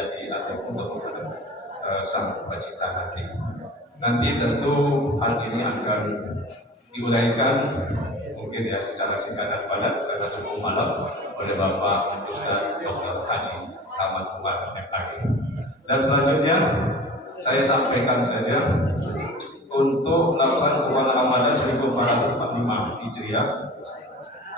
menjadi atau untuk sang pencipta nanti. Nanti tentu hal ini akan diuraikan mungkin ya secara singkat dan padat karena cukup malam oleh Bapak Ustaz Dr. Haji Ahmad Umar MAG. Dan selanjutnya saya sampaikan saja untuk melakukan Quran Ramadan 1445 Hijriah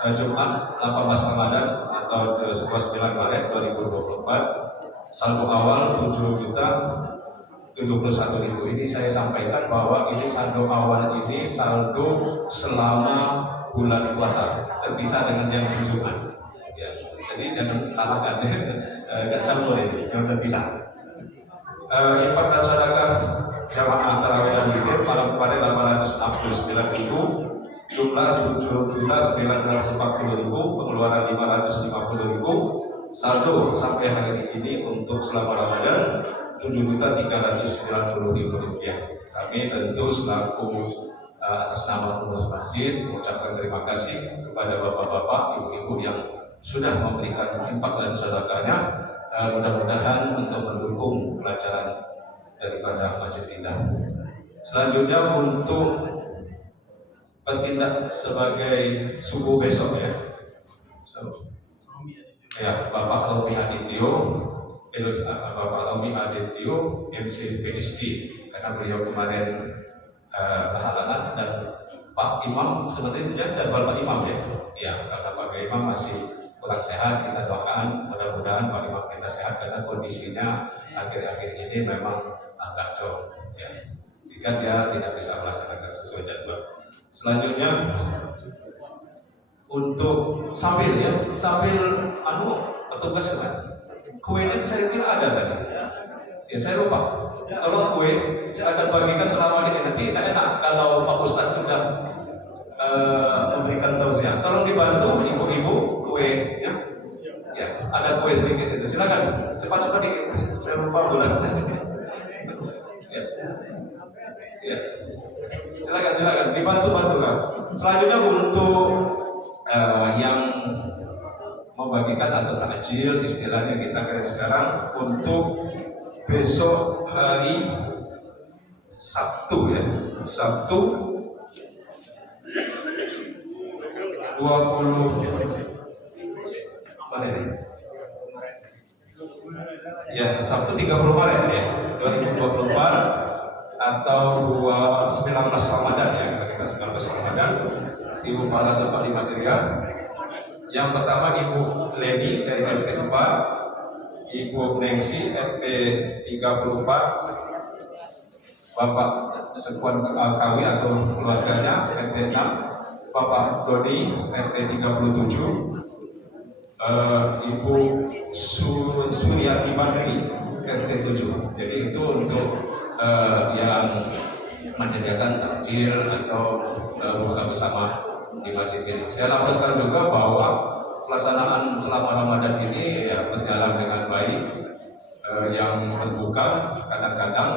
Jumat 18 Ramadan atau 9 Maret 2024 saldo awal 7.071.000 ini saya sampaikan bahwa ini saldo awal ini saldo selama bulan puasa terpisah dengan yang Jumat ya, jadi jangan salahkan nggak campur itu yang terpisah. Infak dan sedekah jamaah tarawih dan witir malam kemarin 869.000, jumlah 7.940.000, pengeluaran 550.000, saldo sampai hari ini untuk selama Ramadan 7.390.000 rupiah. Kami tentu selaku atas nama pengurus masjid mengucapkan terima kasih kepada bapak-bapak, ibu-ibu yang sudah memberikan infak dan sedekahnya. Mudah-mudahan untuk mendukung kelancaran daripada masjid kita. Selanjutnya untuk bertindak sebagai subuh besok ya. Ya, Bapak Tommy Adityo, Bapak Tommy Adityo, MC PhD, karena beliau kemarin berhalangan dan Pak Imam sebenarnya sudah jadwal Pak Imam ya. Ya, karena Pak Imam masih kurang sehat, kita doakan mudah-mudahan Pak Imam kita sehat karena kondisinya akhir-akhir ini memang agak drop ya. Jika dia tidak bisa melaksanakan sesuai jadwal. Selanjutnya untuk sambil petugas kan kuenya saya kira ada tadi ya, saya lupa. Tolong kue saya akan bagikan selama ini, nanti tidak enak kalau Pak Ustadz sudah memberikan tausiah. Tolong dibantu ibu-ibu kue ya. Ya, ada kue sedikit itu. Silakan cepat-cepat dikit. Saya lupa bulan. Ya. Ya. Silakan dibantu kan. Selanjutnya untuk yang membagikan atau takjil istilahnya kita kira sekarang untuk besok hari Sabtu ya. Sabtu 20 mana ini? Ya, Sabtu 30 Maret ya, 2024 atau 19 Ramadan ya, kita 19 Ramadan. Ibu para tempat di material. Yang pertama Ibu Leni dari RT 4, Ibu Nengsi RT 34, Bapak Sekuan Kawi atau keluarganya RT 6, Bapak Dodi RT 37, Ibu Suryati Badri RT 7. Jadi itu untuk yang menyediakan takjil atau buka bersama di masjid ini. Saya laporkan juga bahwa pelaksanaan selama Ramadan ini ya, berjalan dengan baik. Yang berbuka kadang-kadang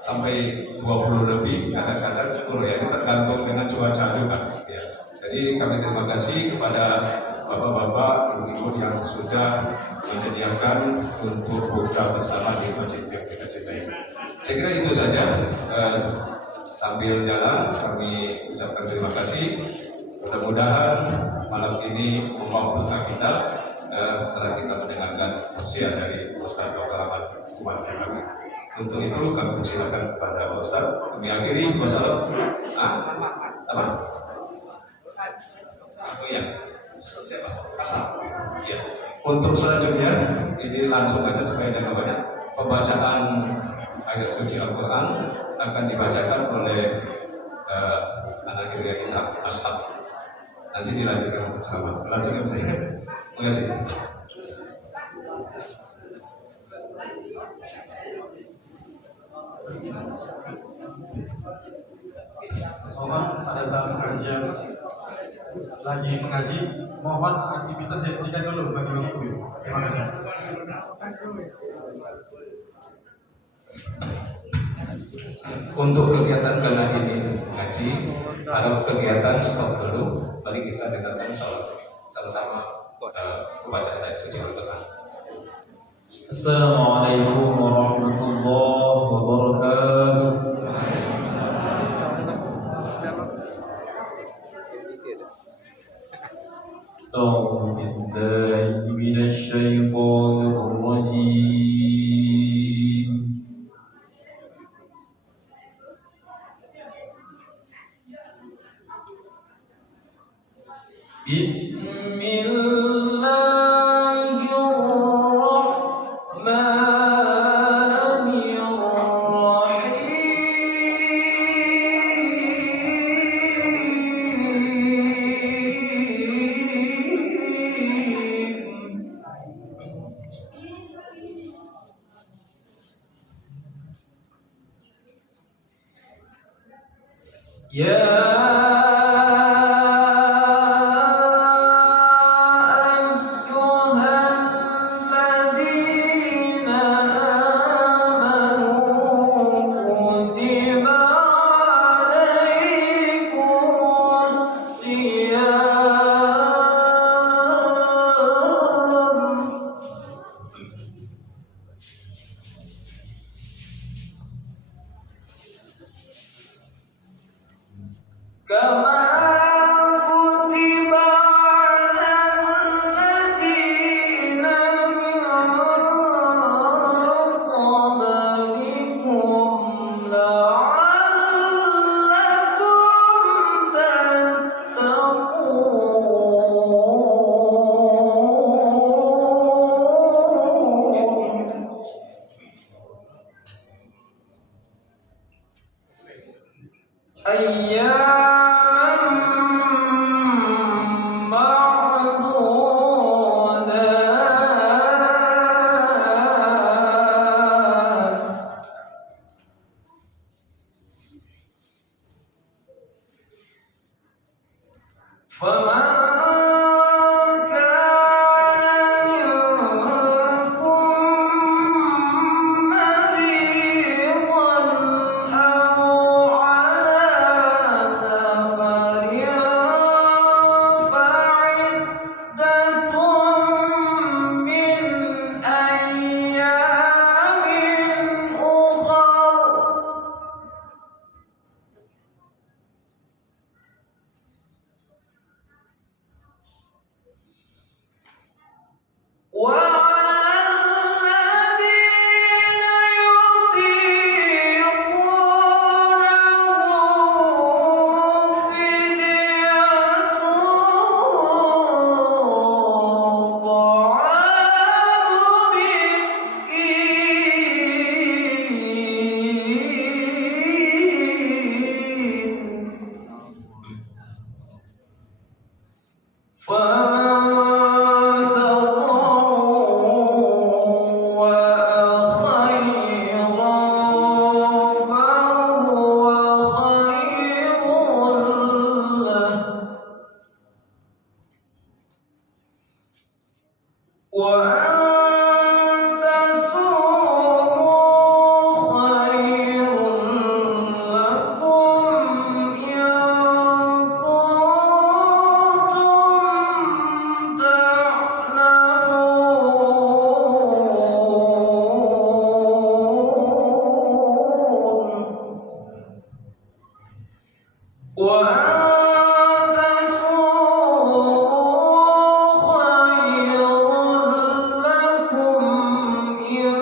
sampai 20 lebih, kadang-kadang 10 ya, itu tergantung dengan cuaca juga ya. Jadi kami terima kasih kepada bapak-bapak, ibu-ibu yang sudah menyediakan untuk buka bersama di masjid yang kita cintai. Saya kira itu saja. Sambil jalan kami ucapkan terima kasih. Mudah-mudahan malam ini membawa berkah kita setelah kita mendengarkan usia dari Ustaz Dr. Ahmad Umar MAG. Untuk itu kami persilakan kepada Ustaz. Kami akhiri wassalamu. Apa? Oh ya, siapa? Asal. Ya. Untuk selanjutnya ini langsung aja supaya jangan banyak. Pembacaan ayat suci Al-Quran akan dibacakan oleh anak kita Ashab. Nanti dilanjutkan bersama. Langsung ya saya. Terima kasih. Mohon pada saat pengajian lagi mengaji, mohon aktivitas dihentikan dulu bagi ibu. Terima kasih. Untuk kegiatan karena ini ngaji, kalau kegiatan stop dulu, mari kita dengarkan sholat sama-sama bacaan ayat suci Al-Quran. Assalamualaikum warahmatullahi wabarakatuh. أعوذ بالله من الشيطان الرجيم. بسم الله الرحمن الرحيم. كما كتب على الذين من قبلكم لعلكم تتقون. أياما معدودات. فمن كان منكم مريضا أو على سفر فعدة من أيام أخر. وعلى الذين يطيقونه فدية طعام مسكين. فمن تطوع خيرا فهو خير له. وأن تصوموا خير لكم إن كنتم تعلمون. وأن تصوموا خير لكم إن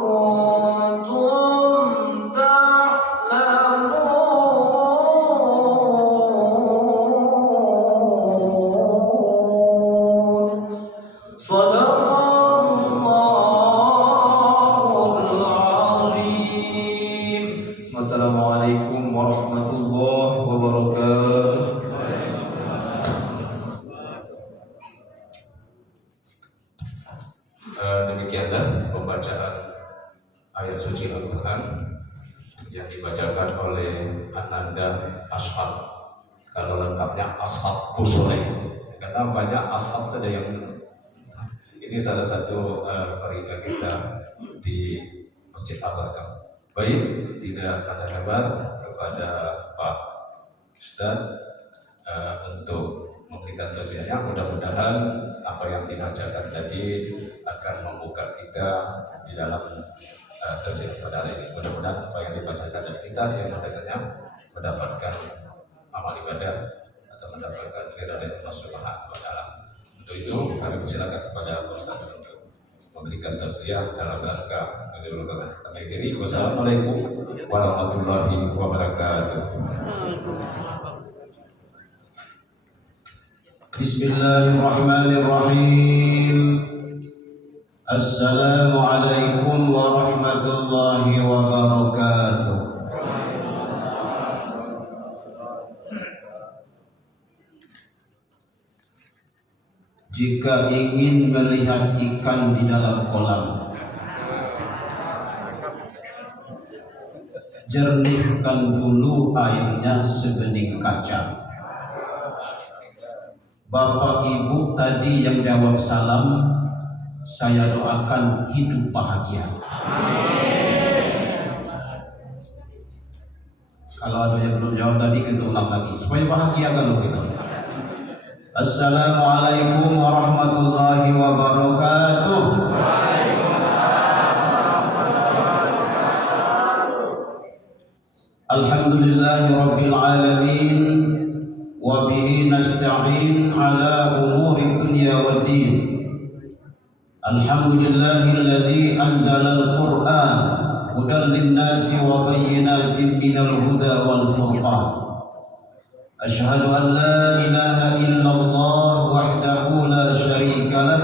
كنتم تعلمون. صدق الله العظيم. Assalamualaikum warahmatullahi wabarakatuh. Demikianlah pembacaan ayat suci Al-Quran yang dibacakan oleh Ananda Ashab. Kalau lengkapnya Ashab Busuri, karena banyak ashab saja yang ini salah satu perintah kita di Masjid Al-Barkah. Baik, tidak kata lebar kepada Pak Ustadz untuk memberikan tausiahnya. Mudah-mudahan apa yang dibacakan tadi akan membuka kita di dalam tafsir pada hari ini. Mudah-mudahan apa yang dibacakan dari kita yang mendengarnya mendapatkan amal ibadah atau mendapatkan ridha dari Allah Subhanahu wa taala. Untuk itu kami persilakan kepada Ustaz untuk memberikan tausiah dalam rangka Nuzulul Quran. Kami akhiri. Wassalamualaikum warahmatullahi wabarakatuh. Bismillahirrahmanirrahim. Assalamualaikum warahmatullahi wabarakatuh. Jika ingin melihat ikan di dalam kolam, jernihkan dulu airnya sebening kaca. Bapak Ibu tadi yang jawab salam, saya doakan hidup bahagia. Kalau ada yang belum jawab tadi, kita ulang lagi supaya bahagia kalau kita. Assalamualaikum warahmatullahi wabarakatuh. Alhamdulillahi rabbil alamin. Wa bihi nasta'in ala umuri dunya waddin. Alhamdulillahilladzi anzala al-Qur'an hudan lin-nasi wa bayyinatin minal huda wal furqan. Asyhadu an la ilaha illallah wahdahu la syarika lah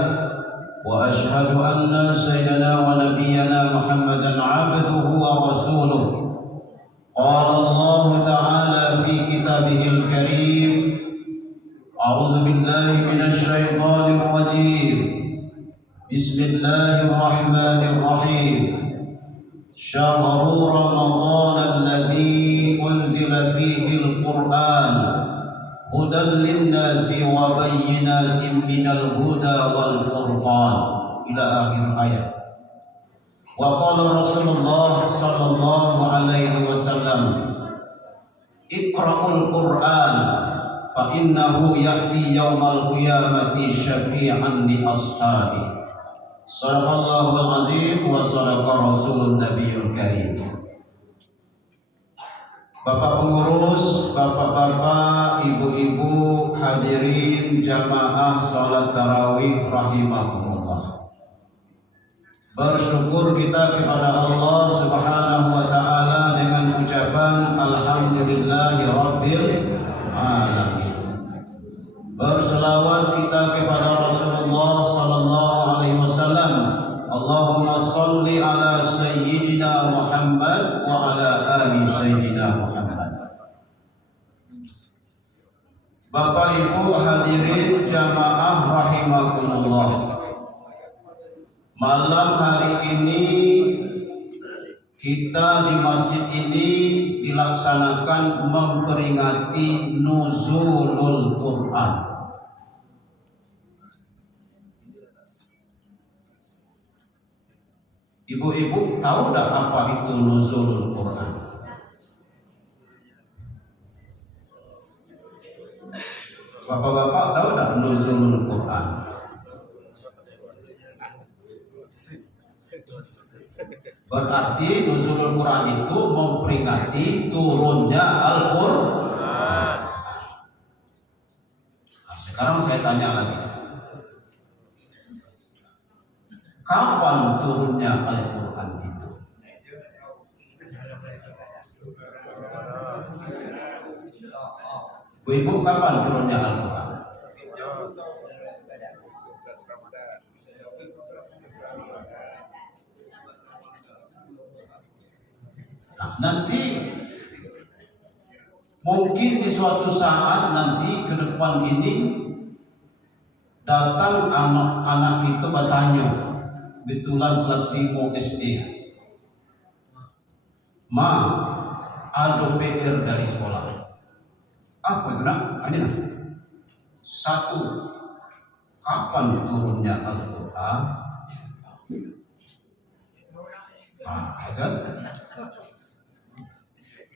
wa asyhadu anna sayyidana wa nabiyyana Muhammadan 'abduhu wa rasuluh. Qala Allah ta'ala fi kitabihil karim, a'udzu billahi minasy syaithanir rajim. Bismillahirrahmanirrahim. Syahru Ramadan alladzi unzila fihi al-Qur'an hudan lin-nasi wa bayyinatin minal huda wal furqan ila akhir ayat. Wa qala Rasulullah sallallahu alaihi wasallam, Iqra'ul Qur'an fa innahu ya'ti yaumal qiyamati syafi'an li ashabihi. Sadaqallahul azim wa sadaqa rasulun nabiyul karim. Bapak pengurus, bapak-bapak, ibu-ibu, hadirin jamaah salat tarawih rahimakumullah. Bersyukur kita kepada Allah Subhanahu wa taala dengan ucapan alhamdulillahi rabbil alamin. Berselawat kita kepada Rasulullah sallallahu alaihi wasallam. Allahumma shalli ala sayyidina Muhammad wa ala ali sayyidina Muhammad. Bapak Ibu hadirin jamaah rahimakumullah. Malam hari ini kita di masjid ini dilaksanakan memperingati Nuzulul Quran. Ibu-ibu tahu tak apa itu Nuzulul Quran? Bapak-bapak tahu tak Nuzulul Quran? Berarti Nuzulul Quran itu memperingati turunnya Al-Quran. Nah, sekarang saya tanya lagi, kapan turunnya Al-Quran itu? Ibu, kapan turunnya Al-Quran? Nah, nanti mungkin di suatu saat nanti ke depan ini datang anak-anak kita bertanya, betulan kelas 5 SD, Ma, ada PR dari sekolah. Apa itu nak? Ini nak. Satu, kapan turunnya Al-Quran? Nah, kan?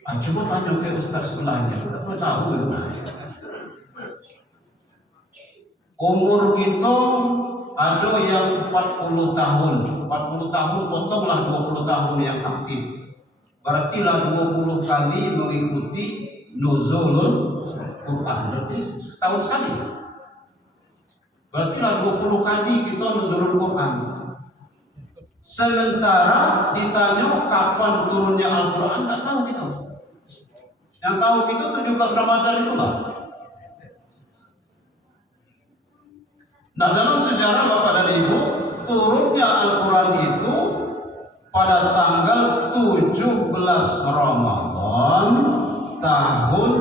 Coba tanya ke ustaz sebelahnya, udah tahu ya. Umur kita ada yang 40 tahun. 40 tahun potonglah 20 tahun yang aktif. Berarti lah 20 kali mengikuti nuzulul Quran. Berarti setahun sekali. Berarti lah 20 kali kita nuzulul Quran. Sementara ditanya kapan turunnya Al-Quran, tak tahu kita. Yang tahu kita 17 Ramadan itulah. Nah, dalam sejarah Bapak dan Ibu, turunnya Al-Quran itu pada tanggal 17 Ramadan tahun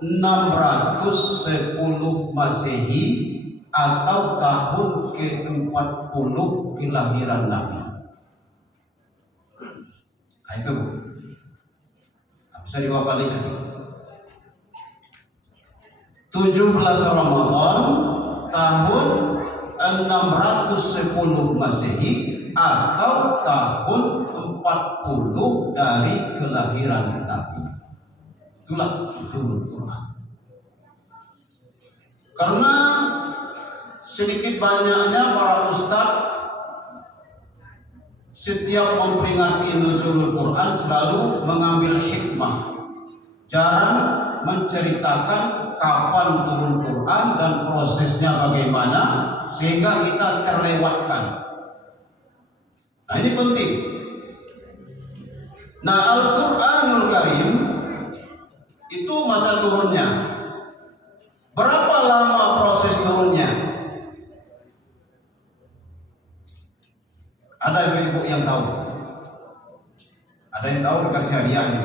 610 Masehi atau tahun ke-40 kelahiran Nabi. Nah, itu bisa dibawa balik nanti. 17 Ramadan tahun 610 Masehi atau tahun 40 dari kelahiran Nabi. Itulah nuzulul Quran. Karena sedikit banyaknya para ustaz setiap memperingati nuzulul Quran selalu mengambil hikmah, jarang menceritakan kapan turun Quran dan prosesnya bagaimana, sehingga kita terlewatkan. Nah, ini penting. Nah, Al-Quranul Karim itu masa turunnya. Berapa lama proses turunnya? Ada ibu-ibu yang tahu? Ada yang tahu dikasih hadiahnya?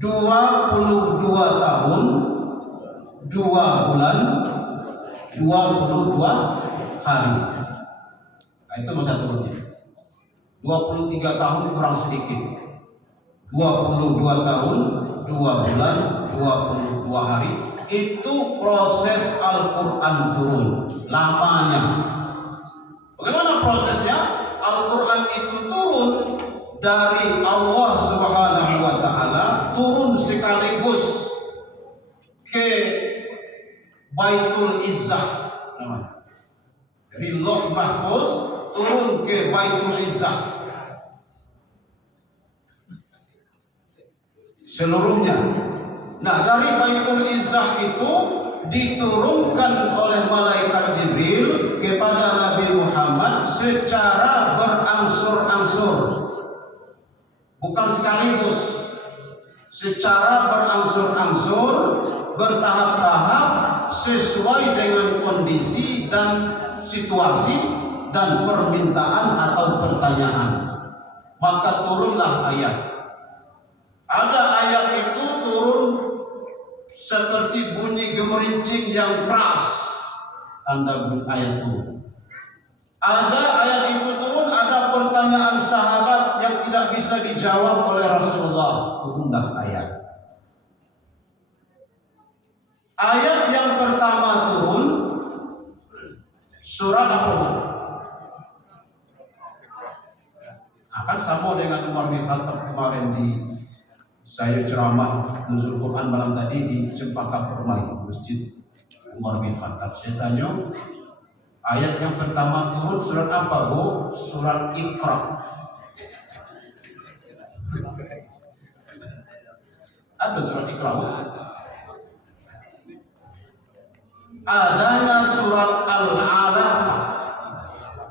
22 tahun 2 bulan 22 hari. Nah, itu masa turunnya. 23 tahun kurang sedikit. 22 tahun 2 bulan 22 hari. Itu proses Al-Quran turun. Lamanya. Bagaimana prosesnya? Al-Quran itu turun dari Allah Subhanahu wa Ta'ala, turun sekaligus ke Baitul Izzah. Dari Lauh Mahfuz turun ke Baitul Izzah. Seluruhnya. Nah, dari Baitul Izzah itu diturunkan oleh malaikat Jibril kepada Nabi Muhammad secara berangsur-angsur, bukan sekaligus, secara berangsur-angsur, bertahap-tahap sesuai dengan kondisi dan situasi dan permintaan atau pertanyaan. Maka turunlah ayat. Ada ayat itu turun seperti bunyi gemerincing yang keras, tanda ayat turun. Ada ayat itu turun, ada pertanyaan sahabat yang tidak bisa dijawab oleh Rasulullah, turunlah ayat. Ayat yang pertama turun surat apa? Akan sama dengan Umar bin Khattab kemarin di saya ceramah nuzul Quran malam tadi di Cempaka Permai, Masjid Umar bin Khattab. Saya tanya, ayat yang pertama turun surat apa, Bu? Surat Iqra. Ada surat Iqra, Bu? Adanya surat Al-Alaq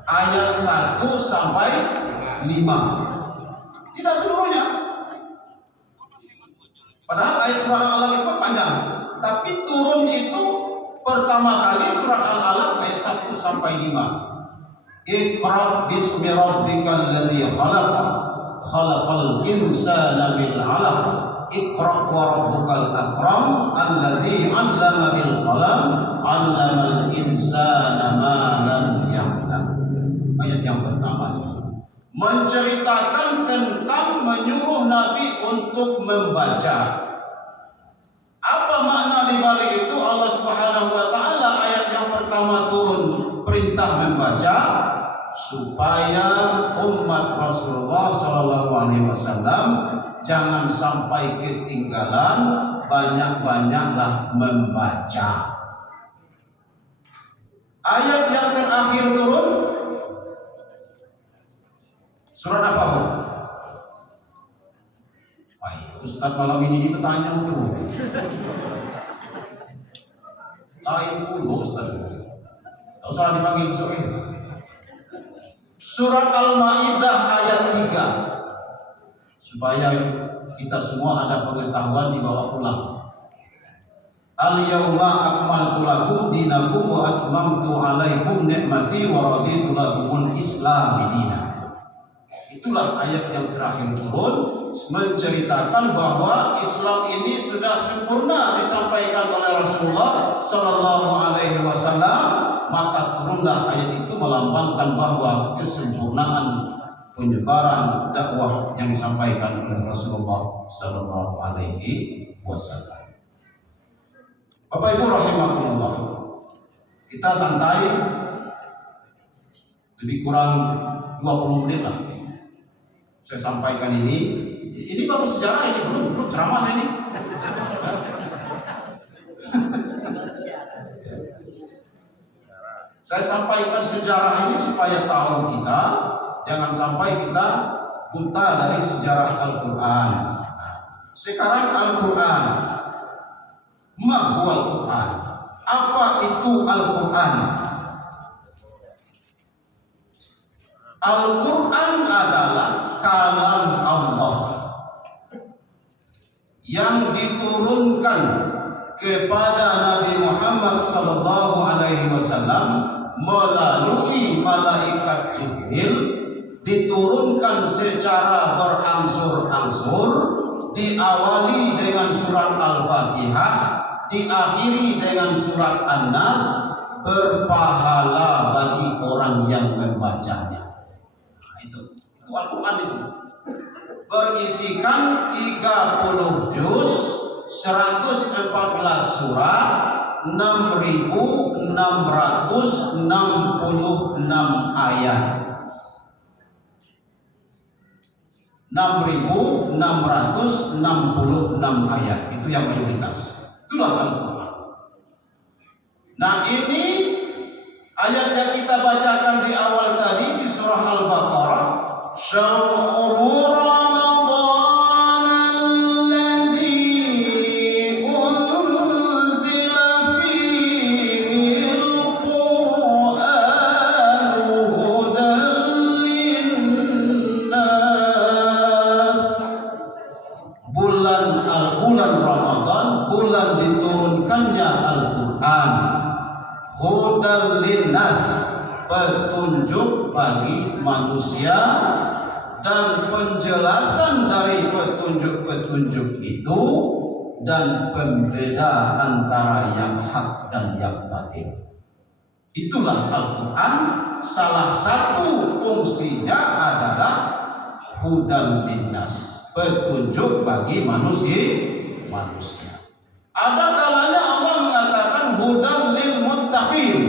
ayat 1 sampai 5. Tidak seluruhnya. Padahal ayat surat Al-Alaq itu panjang, tapi turun itu pertama kali surat Al-Alaq ayat 1 sampai 5. Iqra bismi rabbikal ladzi khalaq, khalaqal insana min 'alaq, Iqra wa rabbukal akram, alladzi 'allama bil qalam, 'allamal insana ma lam ya'lam. Ayat yang pertama menceritakan tentang menyuruh Nabi untuk membaca. Apa makna di balik itu? Allah Subhanahu wa Ta'ala ayat yang pertama turun perintah membaca supaya umat Rasulullah SAW jangan sampai ketinggalan, banyak-banyaklah membaca. Ayat yang terakhir turun surat apa, Bu? Ustaz malam ini bertanya tuh. Lain puluh Ustaz. Tak usah dipanggil besok ini. Surat Al-Maidah ayat 3. Supaya kita semua ada pengetahuan di bawah pulang. Al-yawma akmaltu lakum dinakum wa atmamtu alaikum ni'mati wa raditu lakumul Islam dinan. Itulah ayat yang terakhir turun menceritakan bahwa Islam ini sudah sempurna disampaikan oleh Rasulullah Sallallahu Alaihi Wasallam. Maka turunlah ayat itu melambangkan bahwa kesempurnaan penyebaran dakwah yang disampaikan oleh Rasulullah Sallallahu Alaihi Wasallam. Bapak Ibu rahimakumullah, kita santai lebih kurang 20 menit lah. Saya sampaikan ini baru sejarah, ini belum ceramah ini. Saya sampaikan sejarah ini supaya tahu kita, jangan sampai kita buta dari sejarah Al-Quran. Sekarang Al-Quran, ma huwa Al-Quran? Apa itu Al-Quran? Al-Quran adalah kalam Allah yang diturunkan kepada Nabi Muhammad sallallahu alaihi wasallam melalui malaikat Jibril, diturunkan secara berangsur-angsur, diawali dengan surat Al-Fatihah, diakhiri dengan surat An-Nas, berpahala bagi orang yang membacanya. Nah, itu Al-Quran itu. Berisikan 30 juz, 114 surat, 6.666 ayat. 6.666 ayat. Itu yang mayoritas. Itulah Al-Quran. Nah, ini ayat yang kita bacakan di awal tadi di surah Al-Baqarah. Syahrul Ramadan alladzi unzila fihi al-Qur'an hudan linnas. Bulan Ramadan, bulan diturunkannya Al-Quran. Hudan linnas, petunjuk bagi manusia, dan penjelasan dari petunjuk-petunjuk itu dan pembeda antara yang hak dan yang batil. Itulah Al-Quran. Salah satu fungsinya adalah hudan linnas, petunjuk bagi manusia. Ada kalanya Allah mengatakan hudan lil muttaqin,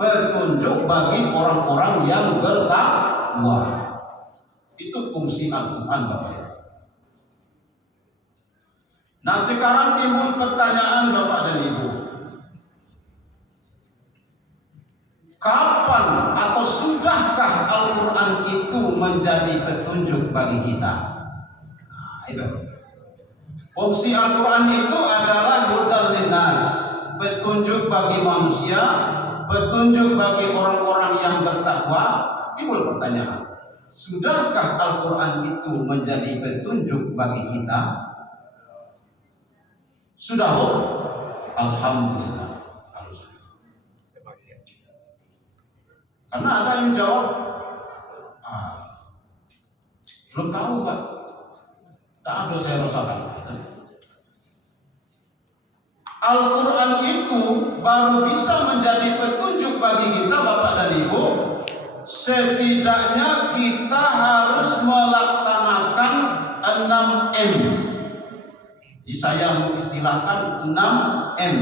petunjuk bagi orang-orang yang bertakwa. Itu fungsi Al-Quran, Bapak Ibu. Nah, sekarang timbul pertanyaan Bapak dan Ibu. Kapan atau sudahkah Al-Quran itu menjadi petunjuk bagi kita? Nah, itu. Fungsi Al-Quran itu adalah hudan linnas, petunjuk bagi manusia, petunjuk bagi orang-orang yang bertakwa. Timbul pertanyaan, sudahkah Al-Quran itu menjadi petunjuk bagi kita? Sudah, Bu? Alhamdulillah. Karena ada yang jawab, belum tahu, Pak. Tak ada saya rasakan. Al-Quran itu baru bisa menjadi petunjuk bagi kita, Bapak dan Ibu, setidaknya kita harus melaksanakan 6M. Jadi saya mengistilahkan 6M.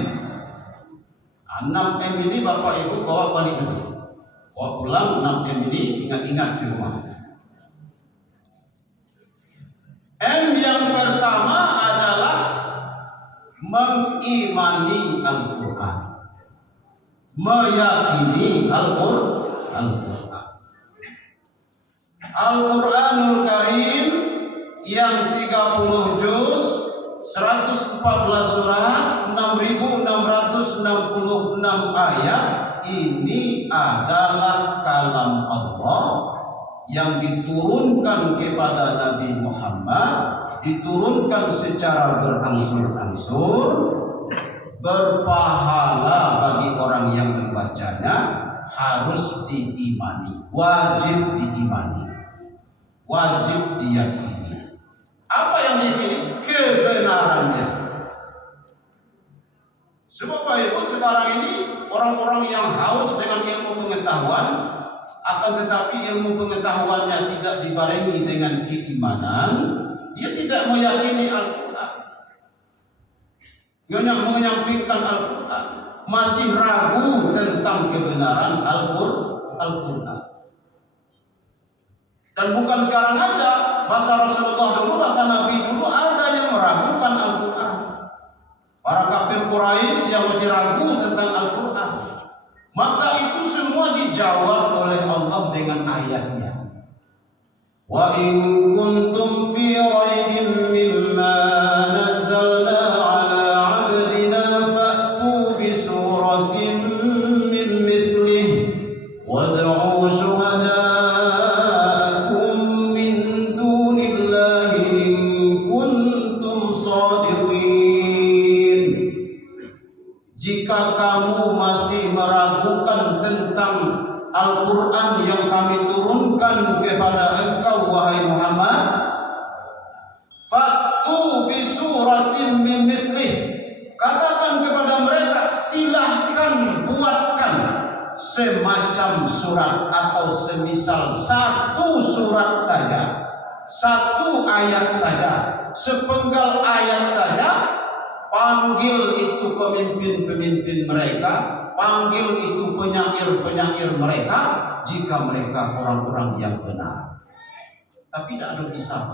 6M ini Bapak Ibu bawa balik dulu. Bawa pulang 6M ini, ingat-ingat di rumah. M yang pertama adalah mengimani Al-Quran. meyakini Al-Qur'an. Al-Qur'anul Karim yang 30 juz, 114 surat, 6.666 ayat, ini adalah kalam Allah yang diturunkan kepada Nabi Muhammad, diturunkan secara berangsur-angsur, berpahala bagi orang yang membacanya, harus diimani, wajib diimani, wajib diyakini. Apa yang diyakini? Kebenarannya. Sebab itu sekarang ini orang-orang yang haus dengan ilmu pengetahuan, akan tetapi ilmu pengetahuannya tidak dibarengi dengan keimanan, dia tidak meyakini Al-Quran, dia menyampingkan Al-Quran, masih ragu tentang kebenaran Al-Quran. Dan bukan sekarang aja, masa Rasulullah dulu, masa Nabi dulu ada yang meragukan Al-Quran. Para kafir Quraisy yang masih ragu tentang Al-Quran, maka itu semua dijawab oleh Allah dengan ayatnya. Wa in kuntum fi raibin mimma nazzalna ala 'abdina fa'tu bi suratin min mislihi wad'u syuhada'akum min dunillahi in kuntum shadiqin. Jika kamu masih meragukan tentang Al-Quran yang kami turunkan kepada engkau, wahai Muhammad, fa'tu bi suratin min mislih, katakan kepada mereka, silahkan buatkan semacam surat atau semisal satu surat saja, satu ayat saja, sepenggal ayat saja. Panggil itu pemimpin-pemimpin mereka, panggil itu penyair-penyair mereka, jika mereka orang-orang yang benar. Tapi tidak ada bisa.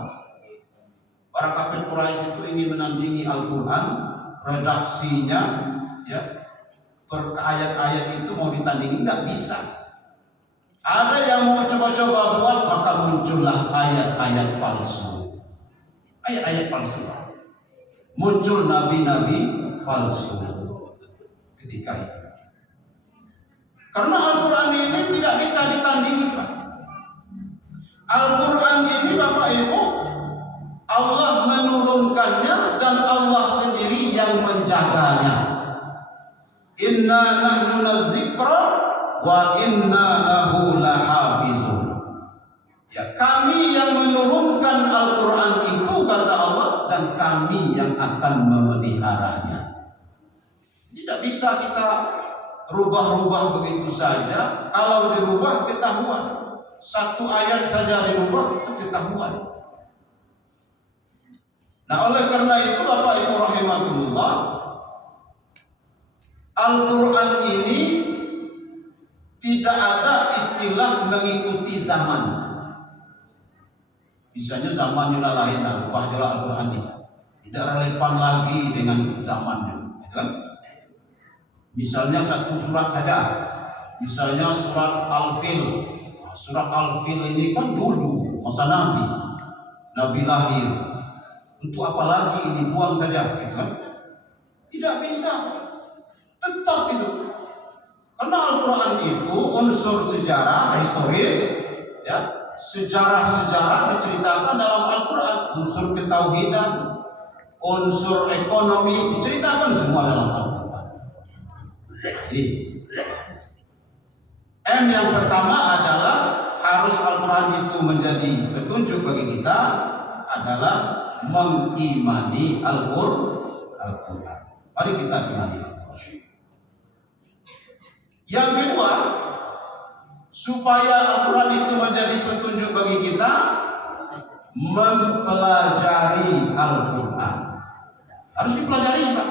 Para kafir Quraisy itu ingin menandingi Al-Quran, redaksinya, ya, per ayat-ayat itu mau ditandingi, nggak bisa. Ada yang mau coba-coba buat, maka muncullah ayat-ayat palsu, ayat-ayat palsu. Muncul nabi-nabi palsu ketika itu. Karena Al-Quran ini tidak bisa ditandingi, Pak. Al-Quran ini, Bapak Ibu, Allah menurunkannya dan Allah sendiri yang menjaganya. Inna nahnu nazzikra wa inna lahu lahafizun. Ya, kami yang menurunkan Al-Quran itu, kata Allah, dan kami yang akan memeliharanya. Tidak bisa kita rubah-rubah begitu saja. Kalau dirubah, ketahuan. Satu ayat saja dirubah, itu ketahuan. Nah, oleh karena itu, Bapak Ibu rahimahumullah, Al-Quran ini tidak ada istilah mengikuti zaman. Misalnya zamannya lain, rubah jalan Al-Quran ini tidak relevan lagi dengan zamannya, kan? Misalnya satu surat saja, misalnya surat Al-Fil. Surat Al-Fil ini kan dulu masa Nabi lahir. Untuk apa lagi dibuang saja, gitu kan? Tidak bisa, tetap itu. Karena Al-Quran itu unsur sejarah historis, ya. Sejarah-sejarah diceritakan dalam Al-Quran, unsur ketauhidan, unsur ekonomi diceritakan semua dalam Al-Quran. Jadi, M yang pertama adalah harus Al-Quran itu menjadi petunjuk bagi kita adalah mengimani Al-Quran. Mari kita imani Al-Quran. Yang kedua, supaya Al-Quran itu menjadi petunjuk bagi kita, mempelajari Al-Quran. Harus dipelajari, Pak.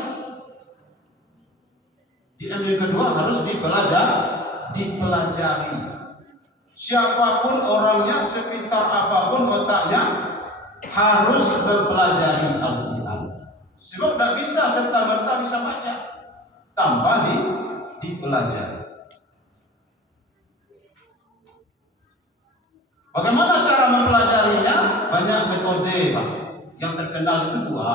Di yang kedua harus dipelajari. Siapapun orangnya, sepintar apapun otaknya, harus mempelajari Al-Quran. Sebab tidak bisa serta-merta bisa baca tanpa dipelajari. Bagaimana cara mempelajarinya? Banyak metode, Pak. Yang terkenal itu dua.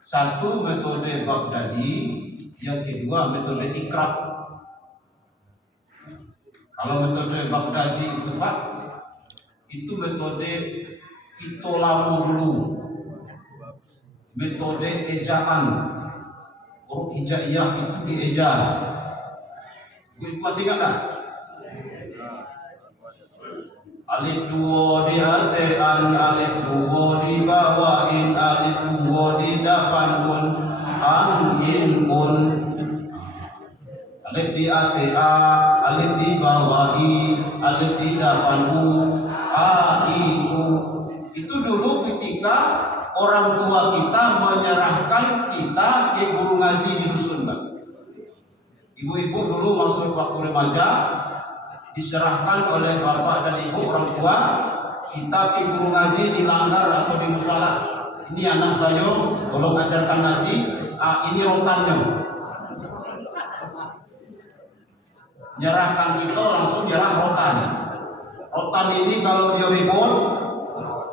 Satu metode Baghdadi, yang kedua metode Iqra. Kalau metode Baghdadi itu, Pak, itu metode Kitolamo dulu, metode ejaan. Huruf hijaiyah itu dieja. Gue masih ingat tak? Alif dua di atean, alif dua di bawain, alif dua di depan an in un. Alif di ata, alif di bawahi, alif di depan u, a i u. Itu dulu ketika orang tua kita menyerahkan kita ke guru ngaji di dusun, Pak. Ibu-ibu dulu masuk waktu remaja diserahkan oleh bapak dan ibu orang tua kita ke guru ngaji di langgar atau di musala. Ini anak saya, tolong ajarkan ngaji. Ini rotannya. Nyerahkan kita langsung nyerah rotan. Rotan ini kalau dia ribut,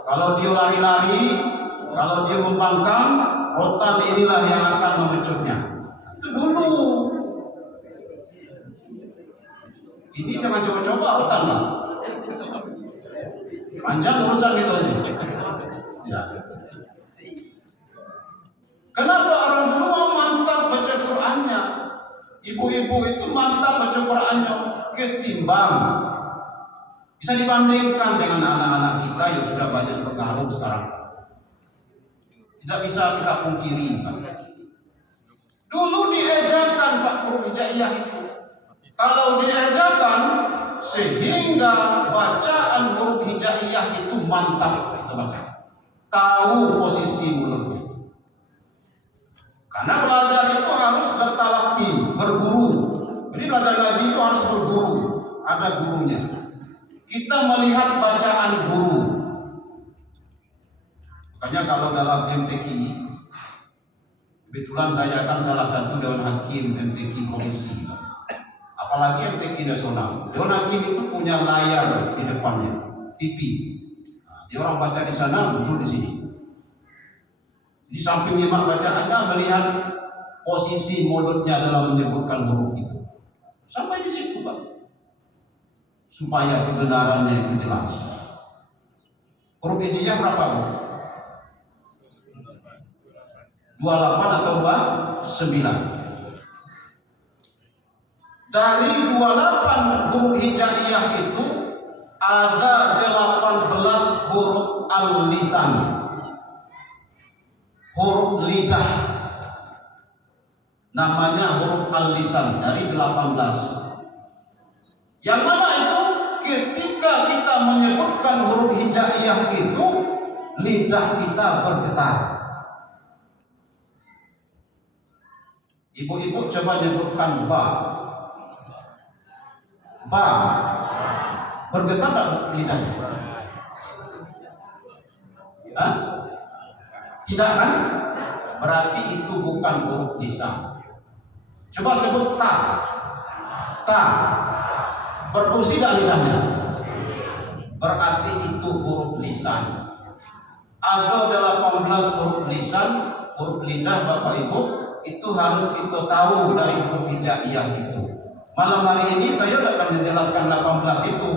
kalau dia lari-lari, kalau dia membangkang, rotan inilah yang akan memecutnya. Itu dulu. Ini jangan coba-coba rotan, Pak. Panjang urusan itu aja. Ya. Kenapa orang dulu mantap baca Qur'annya? Ibu-ibu itu mantap baca Qur'annya ketimbang. Bisa dibandingkan dengan anak-anak kita yang sudah banyak bergaul sekarang. Tidak bisa kita pungkiri, Pak. Dulu diejakan, Pak, huruf hijaiyah itu. Kalau diejakan sehingga bacaan huruf hijaiyah itu mantap kita baca. Tahu posisi mulutnya. Karena belajar itu harus bertalaki, berburu. Jadi belajar ngaji itu harus berburu, ada gurunya. Kita melihat bacaan guru. Makanya kalau dalam MTQ, kebetulan saya kan salah satu dewan hakim MTQ komisi. Apalagi MTQ nasional. Dewan hakim itu punya layar di depannya, TV. Nah, dia orang baca di sana, muncul di sini. Di samping nyimak bacaannya melihat posisi mulutnya dalam menyebutkan huruf itu. Sampai di situ, Pak. Supaya kebenarannya itu jelas. Huruf hijaiyah berapa, Bu? 28 atau 29? Dari 28 huruf hijaiyah itu ada 18 huruf al-lisan. Huruf lidah namanya huruf al-lisan dari 18. Yang mana itu ketika kita menyebutkan huruf hijaiyah itu lidah kita bergetar. Ibu-ibu coba nyebutkan ba. Ba. Bergetar tak lidahnya? Hah? Tidak kan? Berarti itu bukan huruf lisan. Coba sebut ta. Ta. Berfungsi tak lidahnya? Berarti itu huruf lisan. Ada 18 huruf lisan, huruf lidah Bapak Ibu, itu harus kita tahu dari huruf hijaiyah itu. Malam hari ini saya akan menjelaskan 18 itu.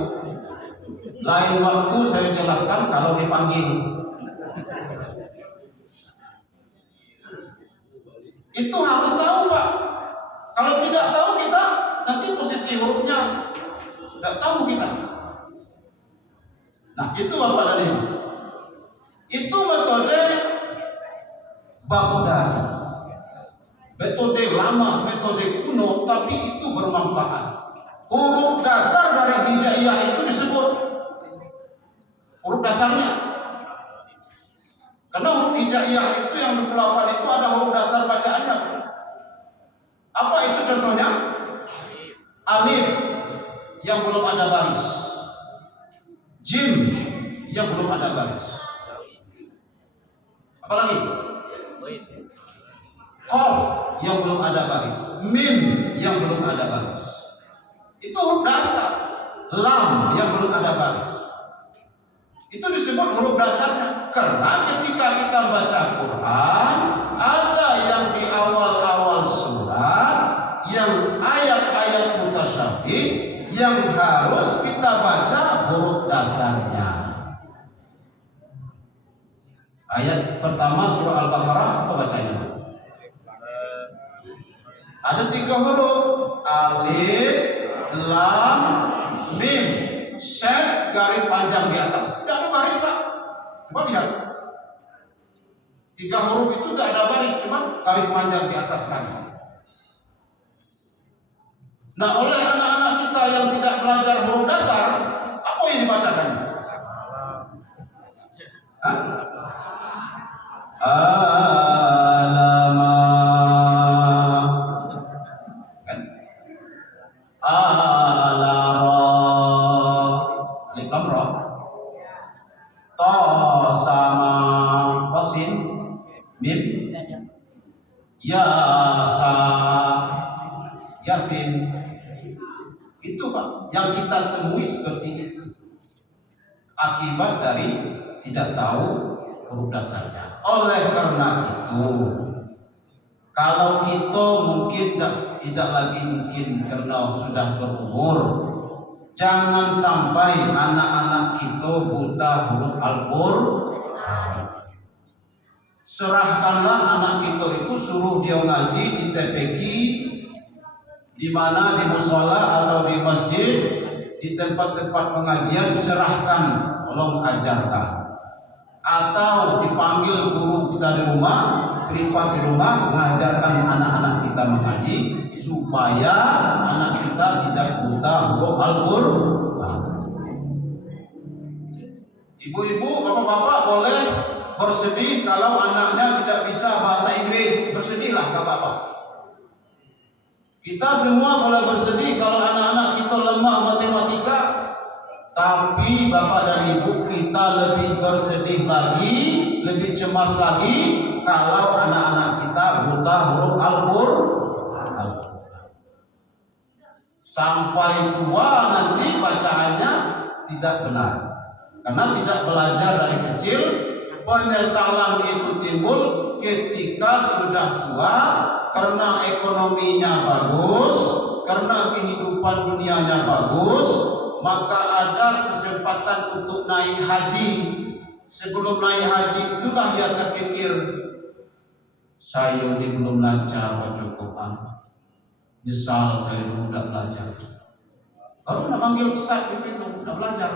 Lain waktu saya jelaskan kalau dipanggil. Itu harus tahu, Pak. Kalau tidak tahu kita nanti posisi hurufnya tidak tahu kita. Nah, itu apa tadi? Itu metode Baghdadi. Metode lama, metode kuno, tapi itu bermanfaat. Huruf dasar dari hijaiyah itu disebut huruf dasarnya. Karena huruf hijaiyah itu yang 28 itu ada huruf dasar bacaannya. Apa itu contohnya? Alif yang belum ada baris, jim yang belum ada baris. Apalagi? Qaf yang belum ada baris, mim yang belum ada baris. Itu huruf dasar. Lam yang belum ada baris. Itu disebut huruf dasarnya. Karena ketika kita baca Quran, ada yang di awal-awal surat, yang ayat-ayat mutasyabih, yang harus kita baca huruf dasarnya. Ayat pertama surah Al-Baqarah, apa bacanya? Ada 3 huruf, alif, lam, mim, set garis panjang di atas. Tidak ada garis, Pak. Coba lihat. 3 huruf itu tidak ada garis, cuma garis panjang di atas kaki. Nah, oleh anak-anak kita yang tidak belajar huruf dasar, apa yang dibacakan? Hah? Alama, kan? Alara, alif lam ra, ta sama qasin, mim, yasa, yasin. Itu Pak yang kita temui seperti itu, akibat dari tidak tahu huruf dasarnya. Oleh karena itu, kalau kita mungkin tidak lagi mungkin karena sudah berumur, jangan sampai anak-anak kita buta huruf Al-Qur'an. Serahkanlah anak kita itu, suruh dia ngaji di TPQ, di mana di musola atau di masjid, di tempat-tempat pengajian, serahkan, tolong ajarkan. Atau dipanggil guru kita di rumah, privat di rumah, mengajarkan anak-anak kita mengaji supaya anak kita tidak buta huruf Al-Qur'an. Ibu-ibu, bapak-bapak boleh bersedih kalau anaknya tidak bisa bahasa Inggris, bersedihlah gak apa-apa. Kita semua boleh bersedih kalau anak-anak kita lemah matematika. Tapi Bapak dan Ibu, kita lebih bersedih lagi, lebih cemas lagi kalau anak-anak kita buta huruf Al-Qur'an. Sampai tua nanti bacaannya tidak benar. Karena tidak belajar dari kecil, penyesalan itu timbul ketika sudah tua, karena ekonominya bagus, karena kehidupan dunianya bagus, maka ada kesempatan untuk naik haji. Sebelum naik haji itulah ia terpikir, saya ini belum lancar baca Quran, nyesal saya dulu tidak belajar. Baru nak panggil Ustaz itu tidak belajar.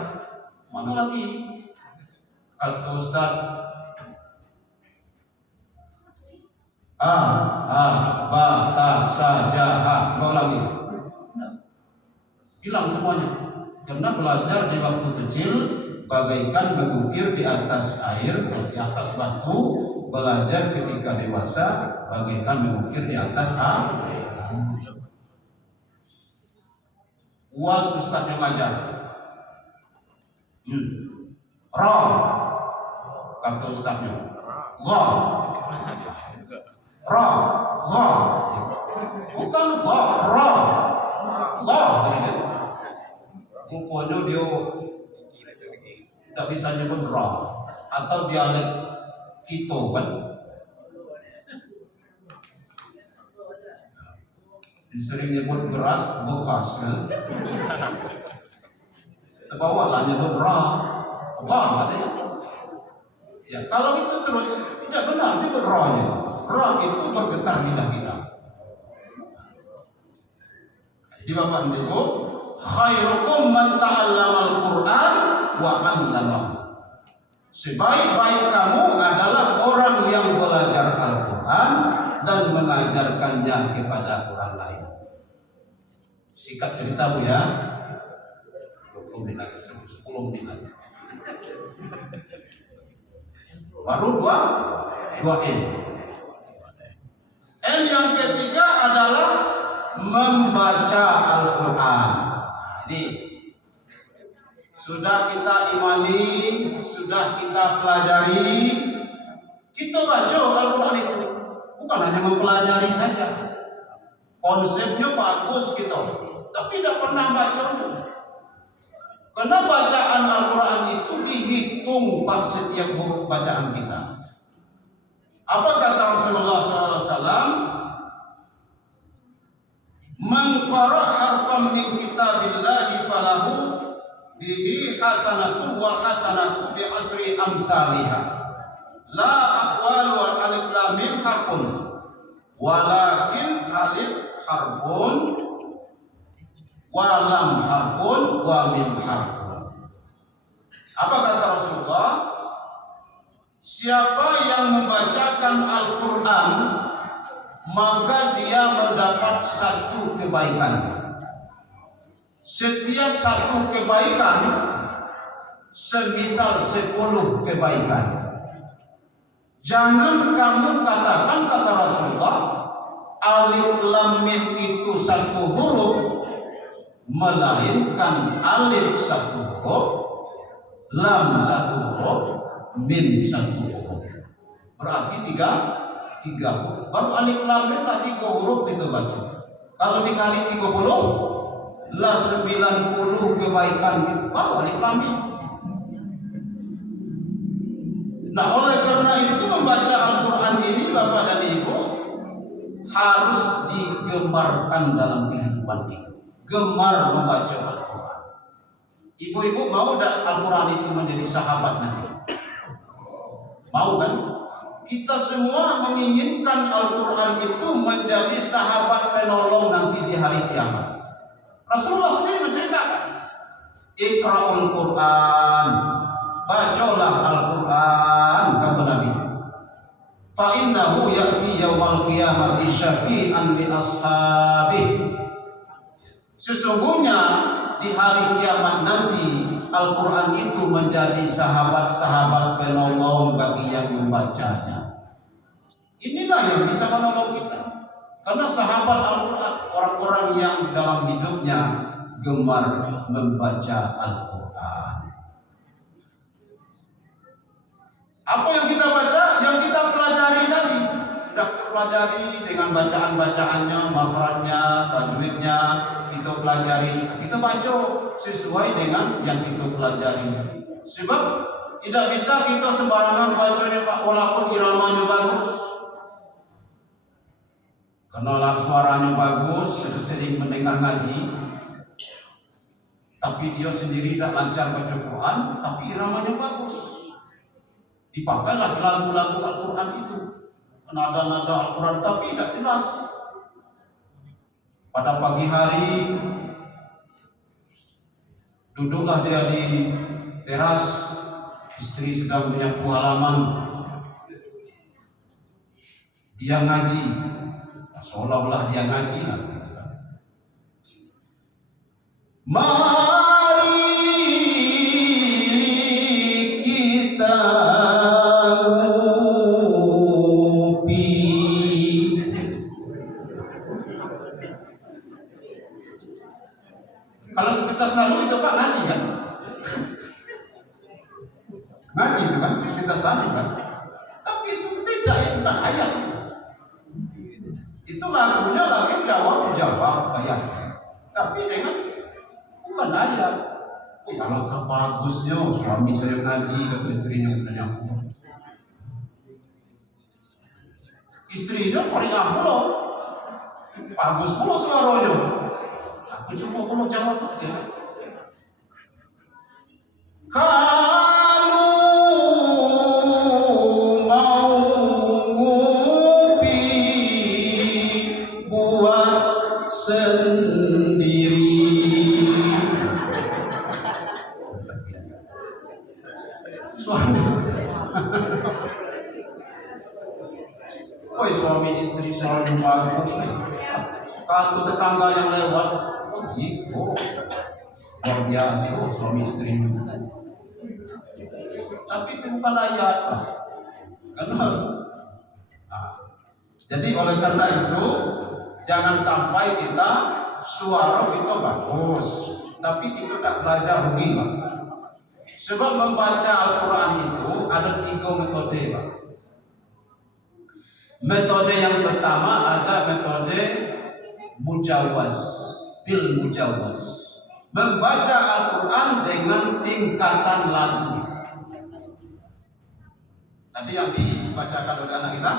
Mana lagi? Kata Ustaz, ba, ta, sa, ja, ha, dua lagi. Hilang semuanya. Karena belajar di waktu kecil bagaikan mengukir di atas air, di atas batu. Belajar ketika dewasa bagaikan mengukir di atas air. Uas Ustaz yang ngajar. Ra, kata Ustaznya. Ga, ra, ga, bukan ga, ra, ga. Rupanya dia tidak bisa nyebut ra, atau dialek kita kan. Sering nyebut beras bekas kan. Terbawalah nyebut ra, katanya. Ya, kalau itu terus tidak benar nyebut ra-nya. Ra itu bergetar di kita. Jadi Bapak Ibu, khairukum man ta'allama al-Qur'an wa 'allamahu. Sebaik-baik kamu adalah orang yang belajar Al-Qur'an dan mengajarkannya kepada orang lain. Singkat cerita Bu ya. 20 menit lagi, 10 menit lagi. Baru dua N. N yang ketiga adalah membaca Al-Quran. Ini sudah kita imani, sudah kita pelajari, kita baca Al-Quran itu. Bukan hanya mempelajari saja. Konsepnya bagus kita, tapi tidak pernah baca. Karena bacaan Al-Quran itu dihitung mengubah setiap huruf bacaan kita. Apa kata Rasulullah SAW? Man qara harfan min kitabillahi falahu bihi hasanatu wal hasanatu bi asri amsalihah. La aqwalu wal alif lam mim harfun walakin alif harfun wa lam harfun wa mim harfun. Apa kata Rasulullah? Siapa yang membacakan Al-Quran, maka dia mendapat satu kebaikan. Setiap satu kebaikan semisal 10 kebaikan. Jangan kamu katakan, kata Rasulullah, alif lam mim itu satu huruf, melainkan alif satu huruf, lam satu huruf, mim satu huruf. Berarti tiga huruf. Baru alif lam mim lah 3 huruf kita baca. Kalau dikali 30 lah 90 kebaikan itu baru alif lam mim. Nah, oleh karena itu membaca Al-Quran ini Bapak dan Ibu harus digemarkan dalam kehidupan kita. Gemar membaca Al-Quran. Ibu-ibu mau tak Al-Quran itu menjadi sahabat nanti? Mau kan? Kita semua menginginkan Al-Quran itu menjadi sahabat penolong nanti di hari kiamat. Rasulullah sendiri menceritakan, Iqra'ul Quran, bacalah Al-Quran, kata Nabi. Fa innahu ya'ti yaumal qiyamati syafi'an li ashabih. Sesungguhnya di hari kiamat nanti Al-Quran itu menjadi sahabat-sahabat penolong bagi yang membacanya. Inilah yang bisa menolong kita. Karena sahabat Al-Quran, orang-orang yang dalam hidupnya gemar membaca Al-Quran. Apa yang kita baca, yang kita pelajari tadi, sudah terpelajari dengan bacaan-bacaannya, makhrajnya, tajwidnya, kita pelajari, kita baca sesuai dengan yang kita pelajari. Sebab tidak bisa kita sembarangan bacanya Pak, walaupun iramanya bagus, karena suaranya bagus, sering mendengar ngaji, tapi dia sendiri tidak lancar baca Quran, tapi iramanya bagus. Dipakailah lagu-lagu Al-Quran itu, nada-nada Al-Quran, tapi tidak jelas. Pada pagi hari duduklah dia di teras, istri sedang menyapu halaman, dia ngaji, seolah-olah dia ngaji lah, gitu kan. Mari kita kalau sepintas lalu itu Pak ngaji kan? Ngaji itu kan, sepintas lalu kan? Tapi itu tidak, itu bukan ayat itu. Itu lagunya lagu jawab ayat. Tapi dengan bukan ayat. Kalau bagusnya suami saya ngaji, kata istrinya sebenarnya. Istrinya meriah pula, bagus pula suaranya. Aku cuma mau jawab aja. Kalau mau ngopi buat sendiri. Suami istri selalu bagus. Kalau tetangga yang lewat, oh gitu, luar biasa suami istri. Tapi itu bukan ayat, karena jadi oleh karena itu jangan sampai kita suara kita bagus, tapi kita tak belajar rugi, Pak. Sebab membaca Al-Quran itu ada 3 metode, Pak. Metode yang pertama ada metode mujawaz, bil mujawaz. Membaca Al-Quran dengan tingkatan lagu. Tadi yang dibacakan oleh anak kita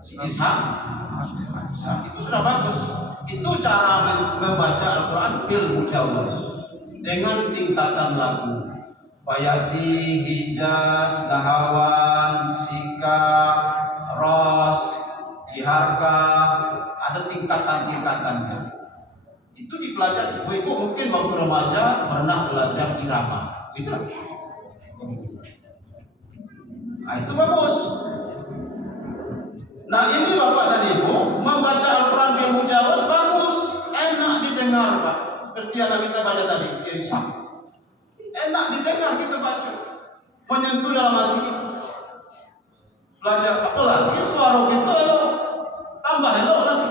si Ishak, itu sudah bagus. Itu cara membaca Al-Quran bil mujawaz dengan tingkatan lagu. Bayati, Hijaz, Nahawan, Sika, Ros, Jiharka, ada tingkatan-tingkatannya. Itu dipelajari. Ibu mungkin waktu remaja pernah belajar irama, gitu. Nah, itu bagus. Nah, ini Bapak dan Ibu membaca Al-Quran bil mujawaz bagus, enak didengar, Pak. Seperti yang kita baca tadi, Isa. Enak didengar kita baca, menyentuh dalam hati kita. Belajar apalagi suara kita elok, tambah elok lagi.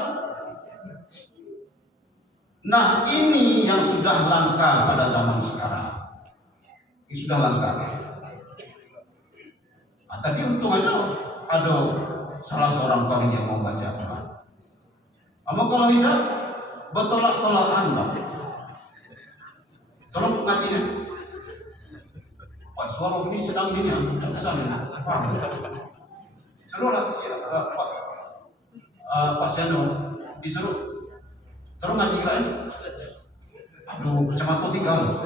Nah, ini yang sudah langka pada zaman sekarang. Ini sudah langka. Nah, tadi untung aja ada salah seorang qari yang mau baca Quran. Kamu kalau tidak bertolak-tolakan, Pak. Tolong ngajinya. Pak, suara ini sedang ini ya, kesana. Suruhlah Pak Seno disuruh. Tolong ngaji Quran. Aduh, kecamatan tinggal.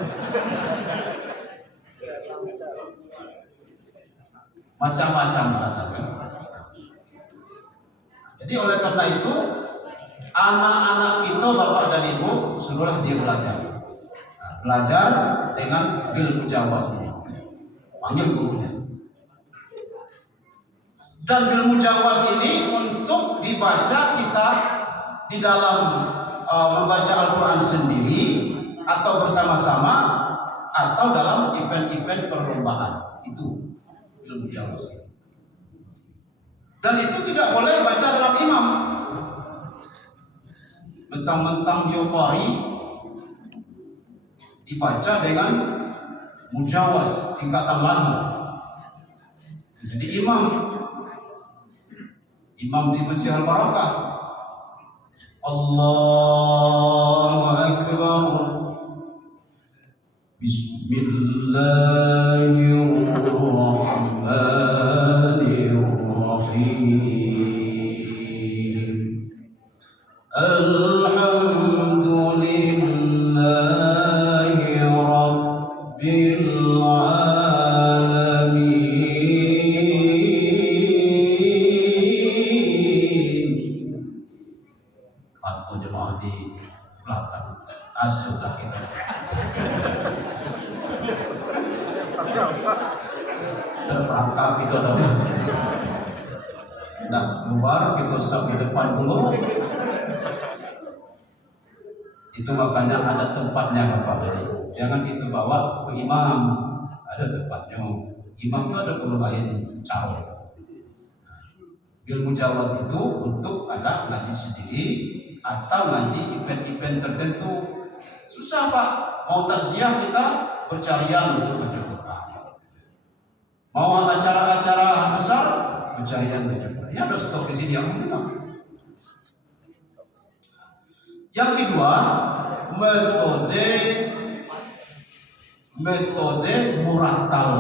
Macam-macam rasanya. Jadi oleh karena itu, anak-anak kita, Bapak dan Ibu, suruhlah dia belajar. Nah, belajar dengan bil mujawaz ini. Panggil gurunya. Dan bil mujawaz ini untuk dibaca kita di dalam membaca Al-Quran sendiri atau bersama-sama atau dalam event-event perlombaan. Itu bil mujawaz. Dan itu tidak boleh baca dalam imam. Mentang-mentang dia qari dibaca dengan mujawaz tingkatan lagu. Jadi imam di Masjid Al-Barakah, Allahu Akbar, Bismillahirrahmanirrahim, Alhamdulillahi Rabbil Alamin. Atau jemaah di belakang asudah kita terperangkap itu atau nah, luar kita sampai depan dulu. Itu makanya ada tempatnya Bapak dan Ibu. Jangan kita bawa ke imam, ada tempatnya. Imam itu ada lain cara. Bil mujawaz itu untuk ada ngaji sendiri atau ngaji event-event tertentu. Susah Pak, mau takziah kita bercarian untuk baca Quran. Mau acara-acara besar bercarian baca Quran. Ya ada stok di sini yang bilang. Yang kedua, metode murattal.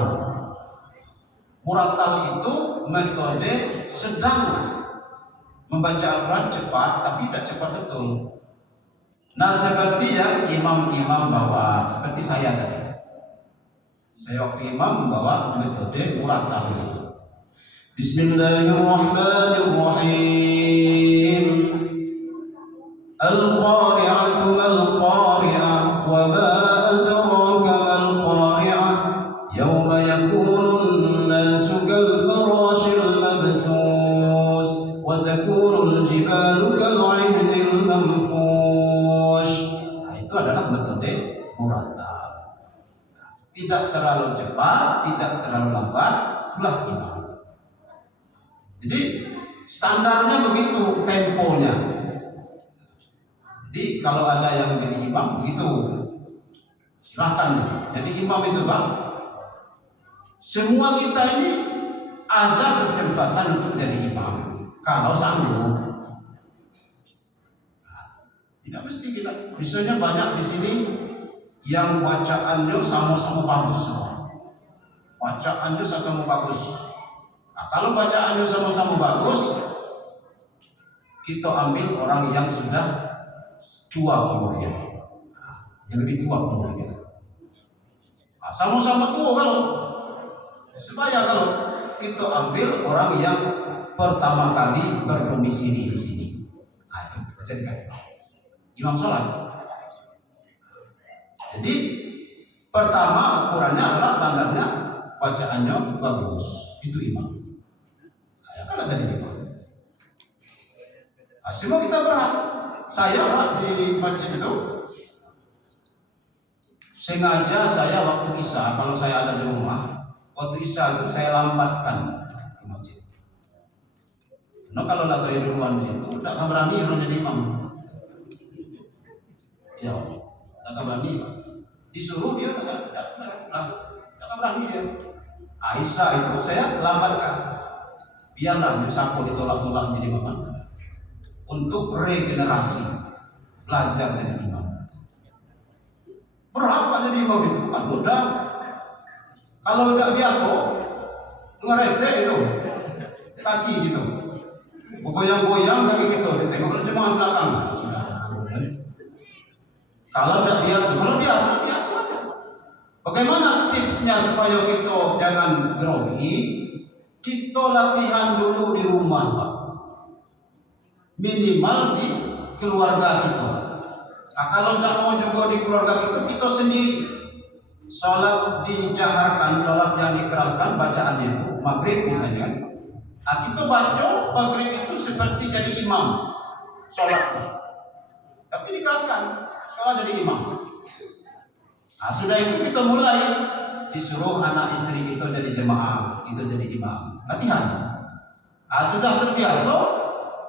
Murattal itu metode sedang membaca Al-Quran cepat, tapi tidak cepat betul. Nah, seperti yang imam-imam bawa, seperti saya tadi. Saya waktu imam membawa metode murattal itu. Bismillahirrahmanirrahim. Al-Qari'atu mal-Qari'ah wa ma adraka mal-Qari'ah yawma yakunun nasu kal-farashil mabsus wa takunul jibalu kal-'ihnil manfush. Nah, itu adalah metode murattal. Tidak terlalu cepat, tidak terlalu lambat, itulah imam. Jadi standarnya begitu temponya. Jadi kalau ada yang jadi imam begitu, silahkan. Jadi imam itu Pak, semua kita ini ada kesempatan untuk jadi imam kalau sanggup. Tidak mesti kita. Misalnya banyak di sini yang bacaannya sama-sama bagus semua. bacaannya sama bagus. Nah, kalau bacaannya sama-sama bagus, kita ambil orang yang sudah tua umurnya, yang lebih tua umurnya. Nah, sama-sama tua kalau supaya kalau kita ambil orang yang pertama kali berdomisili di sini. Nah, itu jadikan imam sholat. Jadi pertama ukurannya adalah standarnya bacaannya bagus, itu imam. Nah, kalau tadi imam. Nah, semua kita berhak. Saya Pak di masjid itu sengaja saya waktu Isya, kalau saya ada di rumah, waktu Isya itu saya lambatkan ke masjid. Nah, kalau lah saya duluan di situ, tak akan berani orang jadi imam. Ya, tak akan berani. Disuruh dia tak akan berani dia. Aisyah itu saya lambatkan. Biarlah sapu ditolak-tolak jadi imam. Untuk regenerasi belajar jadi imam. Berapa jadi imam itu? Kan mudah. Kalau udah biasa ngerete itu kaki gitu, goyang-goyang kaki gitu, ditengok jemaah belakang. Kalau udah biasa, kalau biasa aja. Bagaimana tipsnya supaya kita jangan grogi? Kita latihan dulu di rumah, Pak. Minimal di keluarga kita. Nah, kalau tidak mau juga di keluarga kita sendiri. Sholat dijaharkan, sholat yang dikeraskan bacaannya itu maghrib misalnya. Nah, kita baca maghrib itu seperti jadi imam sholat, tapi dikeraskan setelah jadi imam. Nah, sudah itu kita mulai disuruh anak istri kita jadi jemaah, itu jadi imam. Latihan. Nah, sudah terbiasa.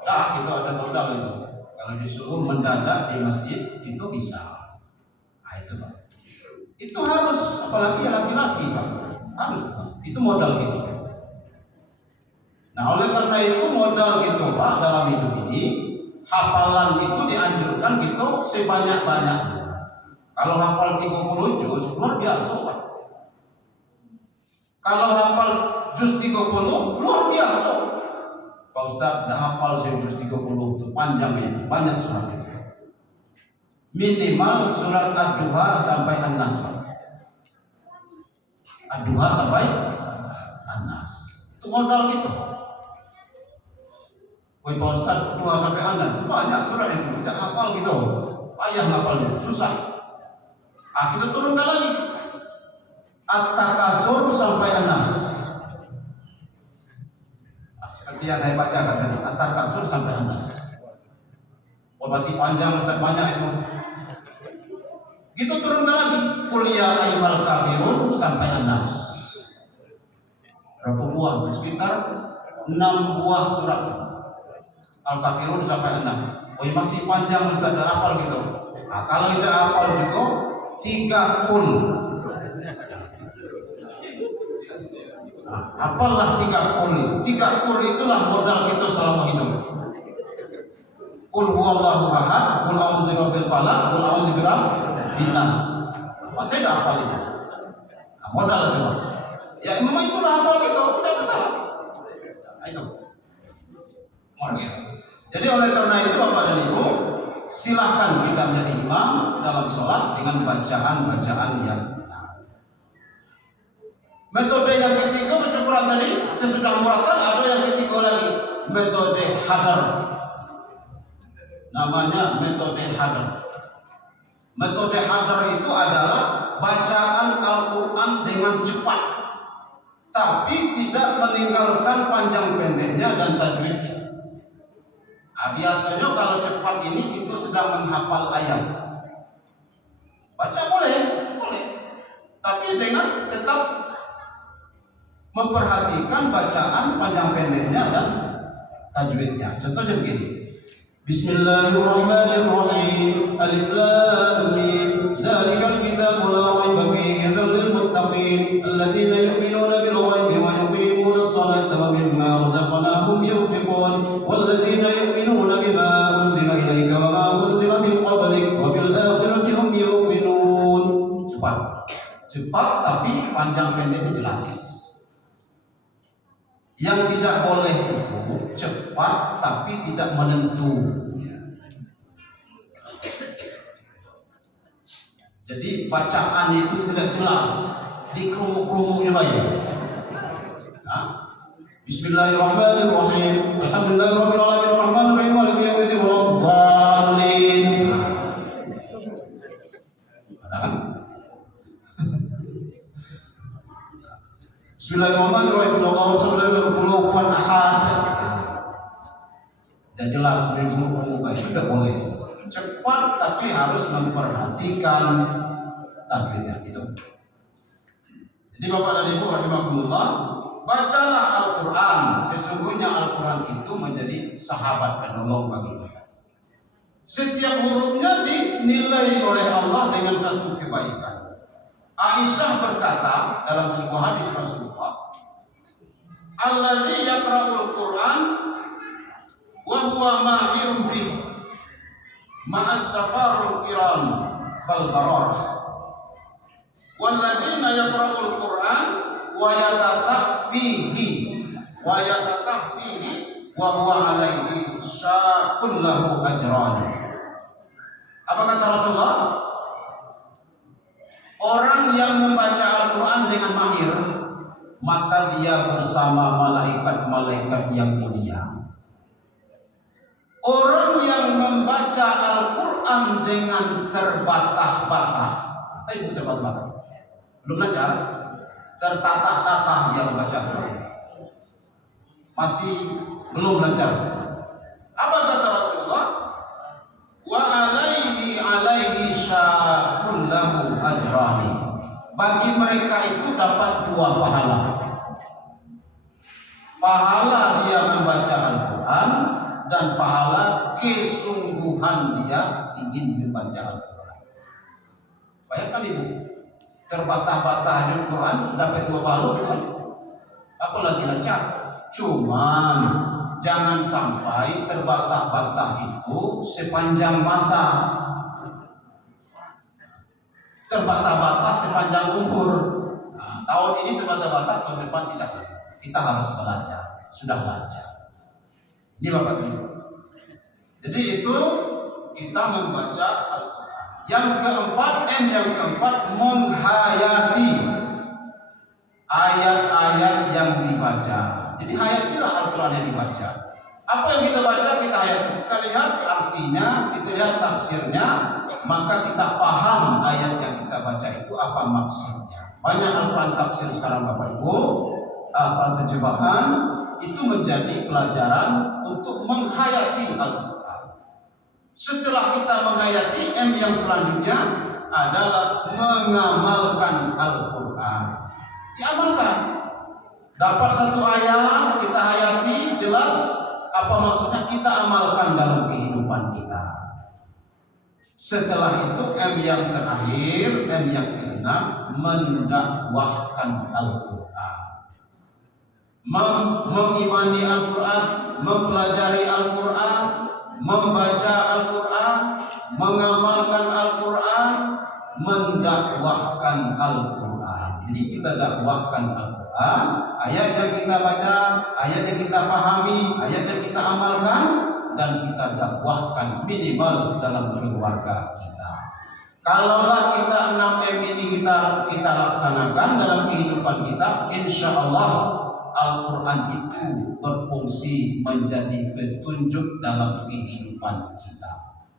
Nah, itu ada modal itu. Kalau disuruh mendadak di masjid itu bisa. Nah, itu Pak. Itu harus, apalagi laki-laki Pak. Harus Pak. Itu modal kita. Nah, oleh karena itu modal kita Pak dalam hidup ini, hafalan itu dianjurkan kita sebanyak-banyaknya. Kalau hafal 30 juz luar biasa Pak. Kalau hafal juz 30 luar biasa. Pak Ustaz dah hafal juz 30 itu panjangnya itu, banyak surat itu. Minimal surat Ad-Duha sampai An-Nas. Ad-Duha sampai An-Nas. Itu modal kita. Woi Pak Ustaz, Ad-Duha sampai An-Nas itu banyak surat itu, tidak hafal gitu. Payah hafalnya, susah. Ah, kita turunkan lagi. At-Takasur sampai An-Nas. Seperti yang saya bacakan tadi, At-Takasur sampai An-Nas. Oh, masih panjang, Ustaz, banyak itu. Gitu turunkan lagi. Qul ya ayyuhal kafirun sampai An-Nas. Berapa buah? Sekitar 6 buah surat Al-Kafirun sampai An-Nas. Oh, masih panjang, Ustaz, dah hafal gitu. Nah, kalau tidak hafal juga 3 kul. Nah, apalah 3 kul itu? 3 kul itulah modal kita selama hidup. Qul huwallahu ahad, qul a'udzu birabbil falaq, qul a'udzu birabbin nas. Apa saya dah hafal itu? Nah, modal itu. Ya memang itulah hafal kita, tidak masalah. Nah, itu. Jadi oleh karena itu Bapak dan Ibu, silahkan kita menjadi imam dalam sholat dengan bacaan-bacaan yang benar. Metode yang ketiga pencukuran tadi sesudah murattal, ada yang ketiga lagi, metode hadar. Namanya metode hadar. Metode hadar itu adalah bacaan Al-Quran dengan cepat, tapi tidak meninggalkan panjang pendeknya dan tajwidnya. Nah, biasanya kalau cepat ini itu sedang menghafal ayat. Baca boleh, tapi dengan tetap memperhatikan bacaan panjang pendeknya dan tajwidnya. Contohnya begini. Bismillahirrahmanirrahim. Alif lam mim. Zalikal kitabu la raiba fihi hudan lil muttaqin allazina yu'minuna bil ghaibi wa yuqimuna as-salata wa mimma razaqnahum yunfiqun wallazina yu'minuna bima unzila ilayka wa ma unzila min qablik wa bil akhirati hum yuqinun. Cepat tapi tapi panjang pendeknya jelas. Yang tidak boleh itu cepat tapi tidak menentu. Jadi bacaan itu tidak jelas, dikerumuk-kerumuk juga ya. Bismillahirrahmanirrahim. Alhamdulillahirabbil alamin arrahmanir rahim maliki yaumiddin waladdallin. Bismillahirrahmanirrahim. Allahu subhanahu ahad. Tidak jelas, dikerumuk-kerumuk tidak boleh. Cepat tapi harus memperhatikan takbirnya itu. Jadi Bapak dan Ibu rahimakumullah, bacalah Al-Quran. Sesungguhnya Al-Quran itu menjadi sahabat penolong bagi kita. Setiap hurufnya dinilai oleh Allah dengan satu kebaikan. Aisyah berkata dalam sebuah hadis Rasulullah, "Allazi yaqra'ul Quran wa huwa mahirun bih ma'as safarul kiram bal barar. Wallazina yaqra'ul Quran wa yatatahfihi wa huwa alaihi syaqun lahu ajran." Apa kata Rasulullah? Orang yang membaca Al-Quran dengan mahir, maka dia bersama malaikat-malaikat yang mulia. Orang yang membaca Al-Quran dengan terbatah-batah, belum belajar, tertatah-tatah dia membaca Al-Quran, masih belum belajar. Apa kata Rasulullah? Wa alaihi syaqul lahu ajrani. Bagi mereka itu dapat dua pahala. Pahala dia membaca Al-Quran dan pahala kesungguhan dia ingin membaca Al-Quran. Bayangkan Ibu, terbatah-batah Al-Quran dapat dua pahala gitu. Apalagi lancar. Cuman jangan sampai terbatah-batah itu sepanjang masa, terbatah-batah sepanjang umur. Nah, tahun ini terbatah-batah, tahun depan tidak. Kita harus belajar, sudah belajar. Ini Bapak Ibu. Jadi itu kita membaca Al-Quran. Yang keempat, menghayati ayat-ayat yang dibaca. Jadi hayatilah Al-Quran yang dibaca. Apa yang kita baca kita hayati. Kita lihat artinya, kita lihat tafsirnya, maka kita paham ayat yang kita baca itu apa maksudnya. Banyak Al-Quran tafsir sekarang Bapak Ibu, Al-Quran terjemahan itu menjadi pelajaran untuk menghayati Al-Quran. Setelah kita menghayati, yang selanjutnya adalah mengamalkan Al-Quran. Diamalkan. Dapat satu ayat, kita hayati, jelas apa maksudnya, kita amalkan dalam kehidupan kita. Setelah itu yang terakhir, yang keenam, mendakwahkan Al-Quran. Mengimani Al-Quran, mempelajari Al-Quran, membaca Al-Quran, mengamalkan Al-Quran, mendakwahkan Al-Quran. Jadi kita dakwahkan Al-Quran, ayat yang kita baca, ayat yang kita pahami, ayat yang kita amalkan, dan kita dakwahkan minimal dalam keluarga kita. Kalaulah kita 6M ini kita laksanakan dalam kehidupan kita, insya Allah Al-Quran itu berfungsi menjadi petunjuk dalam kehidupan kita.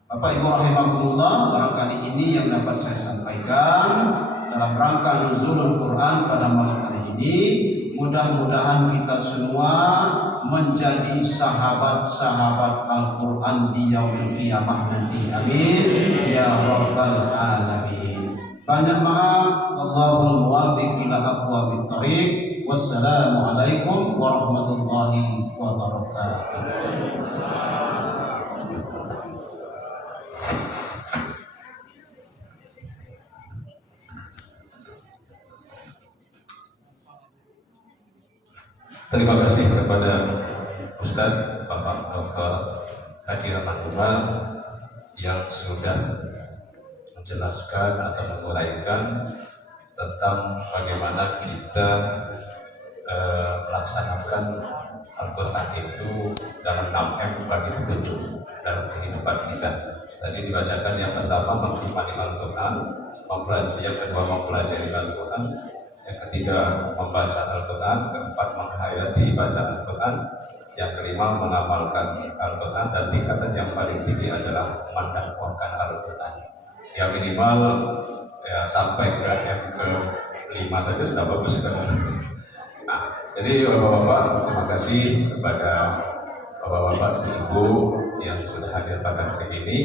Bapak Ibu rahimakumullah, barangkali ini yang dapat saya sampaikan dalam rangka nuzulul Quran pada malam hari ini. Mudah-mudahan kita semua menjadi sahabat-sahabat Al-Quran di yaumil qiyamah nanti. Amin ya rabbal alamin. Banyak maaf, wallahul muwaffiq ila aqwamit thoriq. Wassalamualaikum warahmatullahi wabarakatuh. Terima kasih kepada Ustadz Bapak Dr. Hadi Rahmanullah yang sudah menjelaskan atau menguraikan tentang bagaimana kita melaksanakan Al-Quran itu dalam 6M bagi petunjuk dalam kehidupan kita. Tadi dibacakan yang pertama mengimani Al-Quran, yang kedua mempelajari Al-Quran, yang ketiga membaca Al-Quran, keempat menghayati bacaan Al-Quran, yang kelima mengamalkan Al-Quran, dan tingkatan yang paling tinggi adalah mendakwahkan Al-Quran. Yang minimal ya sampai ke M ke 5 saja sudah bagus kan. Nah, jadi bapak-bapak terima kasih kepada bapak-bapak ibu yang sudah hadir pada hari ini.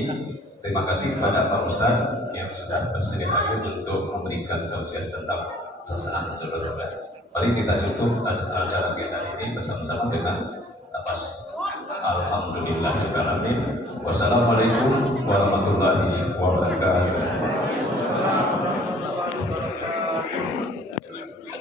Terima kasih kepada Pak Ustadz yang sudah bersedia hadir untuk memberikan tausiah tentang suasana Nuzul Quran. Mari kita tutup acara kita ini bersama-sama dengan nafas Alhamdulillahirobbilalamin. Wassalamualaikum warahmatullahi wabarakatuh.